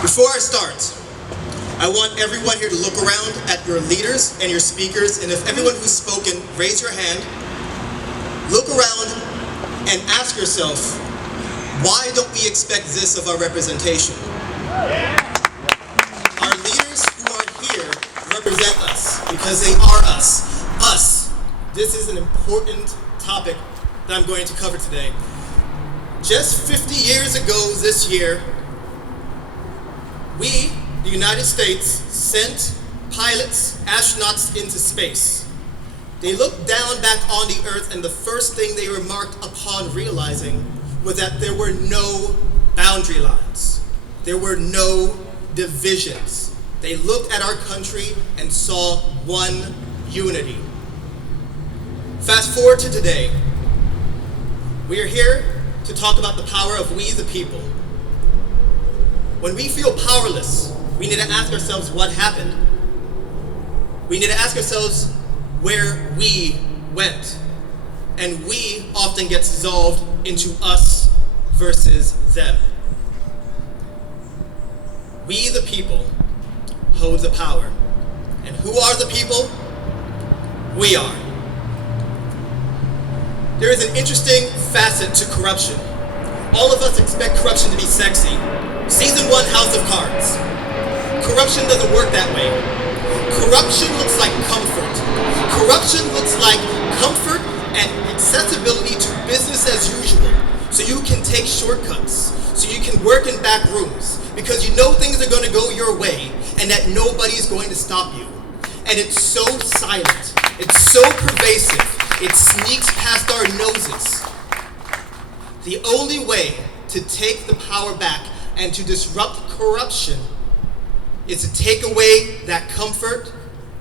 Before I start, I want everyone here to look around at your leaders and your speakers, and if everyone who's spoken, raise your hand. Look around and ask yourself, why don't we expect this of our representation? Our leaders who are here represent us because they are us. Us. This is an important topic that I'm going to cover today. Just 50 years ago this year, we, the United States, sent pilots, astronauts into space. They looked down back on the Earth, and the first thing they remarked upon realizing was that there were no boundary lines. There were no divisions. They looked at our country and saw one unity. Fast forward to today. We are here to talk about the power of we the people. When we feel powerless, we need to ask ourselves what happened. We need to ask ourselves where we went. And we often gets dissolved into us versus them. We the people hold the power. And who are the people? We are. There is an interesting facet to corruption. All of us expect corruption to be sexy. Season 1, House of Cards. Corruption doesn't work that way. Corruption looks like comfort. Corruption looks like comfort and accessibility to business as usual. So you can take shortcuts. So you can work in back rooms. Because you know things are going to go your way and that nobody's going to stop you. And it's so silent. It's so pervasive. It sneaks past our noses. The only way to take the power back and to disrupt corruption is to take away that comfort.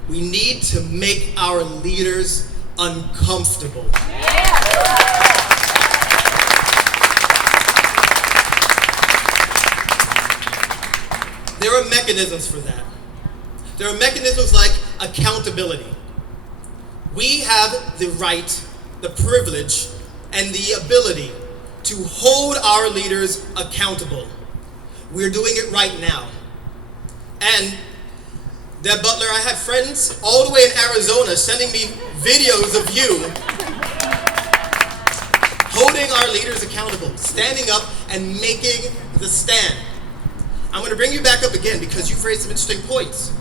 We need to make our leaders uncomfortable. There are mechanisms for that. There are mechanisms like accountability. We have the right, the privilege, and the ability to hold our leaders accountable. We're doing it right now. And Deb Butler, I have friends all the way in Arizona sending me videos of you holding our leaders accountable, standing up and making the stand. I'm going to bring you back up again because you've raised some interesting points.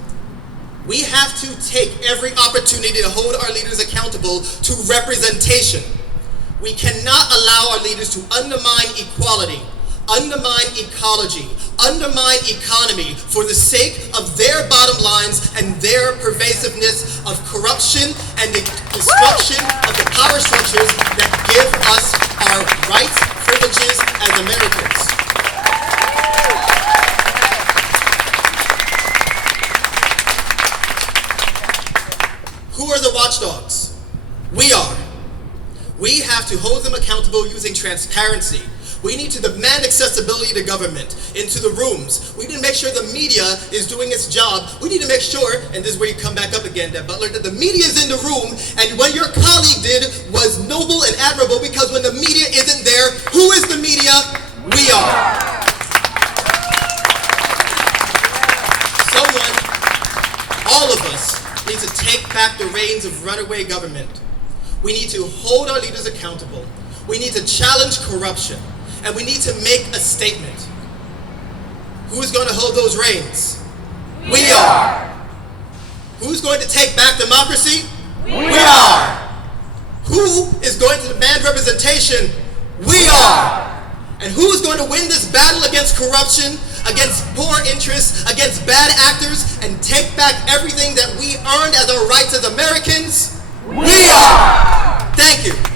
We have to take every opportunity to hold our leaders accountable to representation. We cannot allow our leaders to undermine equality, undermine ecology, undermine economy for the sake of their bottom lines and their pervasiveness of corruption and the destruction of the power structures that give us our rights, privileges as Americans. Who are the watchdogs? We are. We have to hold them accountable using transparency. We need to demand accessibility to government, into the rooms. We need to make sure the media is doing its job. We need to make sure, and this is where you come back up again, Deb Butler, that the media is in the room, and what your colleague did was noble and admirable, because when the media isn't there, who is the media? We are. Someone, all of us, need to take back the reins of runaway government. We need to hold our leaders accountable. We need to challenge corruption. And we need to make a statement. Who's going to hold those reins? We are. Who's going to take back democracy? We are. Who is going to demand representation? We are. And who's going to win this battle against corruption, against poor interests, against bad actors, and take back everything that we earned as our rights as Americans? We are. Thank you.